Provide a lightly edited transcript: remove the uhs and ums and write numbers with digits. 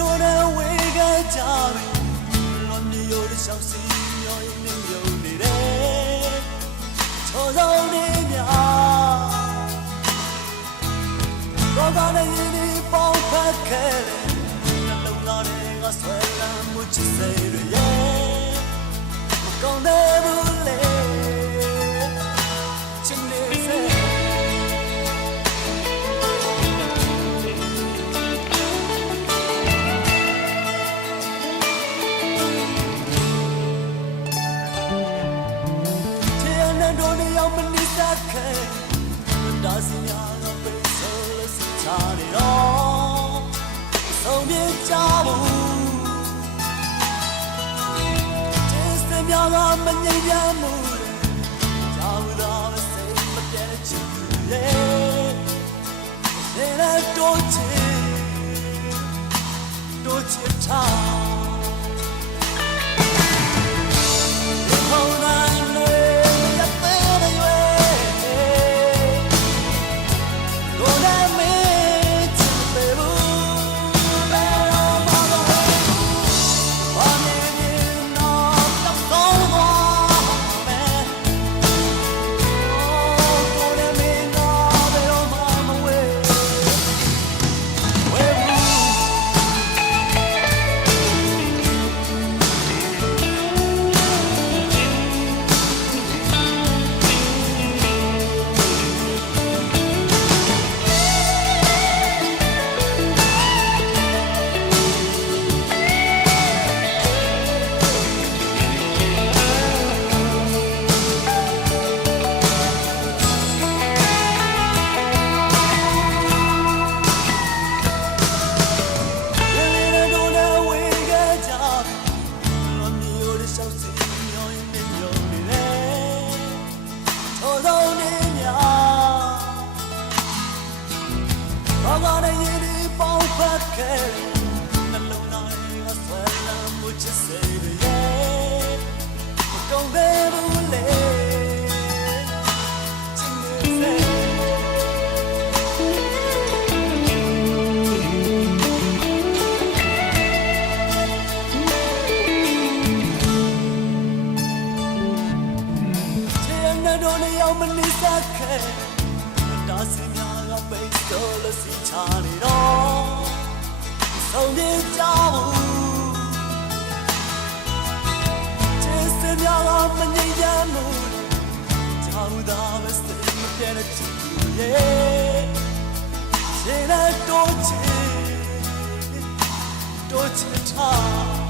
တော်နဲ့ဝေကကြပြီလွန်မြေရရှောက်စီမျောရင်မြုံနေတယ်ချောစောင်းနေများတော့ကလည်းရင်းနေပေါင်းဖက်ခဲ့တယ်နှလုံးသားတွေကဆွဲလန်းမှုချစ်စိတ်တွေရဲ့မကောင်းတဲ့ဘူးလေချစ်နေစေမနိစ္စခဲဒါစီများတော့ပဲဆိုလို့စချာနေတော့ဆုံးပြေကြဘူးကျေးဇူးများကမငြိမ်းချမ်းမှုကြောက်တော့စိတ်မပြတ်ချင်လေတဲ့တော့ချစ်ထားနှလုံးသားတွေကဆွဲလန်းမှုချစ်စိတ်တွေရဲ့မကောင်းသေးဘူးလေချစ်နေစေချစ်နေတော့နေအောင်မနိစ္စခဲဒါစီများကပိတ်ဆိုးလို့စီချနေတော့ဆုံးပြေကြဘူးကျေးဇူးများကမငြိမ်းချမ်းမှုကြောက်တော့ပဲစိတ်မပြတ်တဲ့ချစ်ရဲ့ခြေနဲ့တိုးချစ်ထား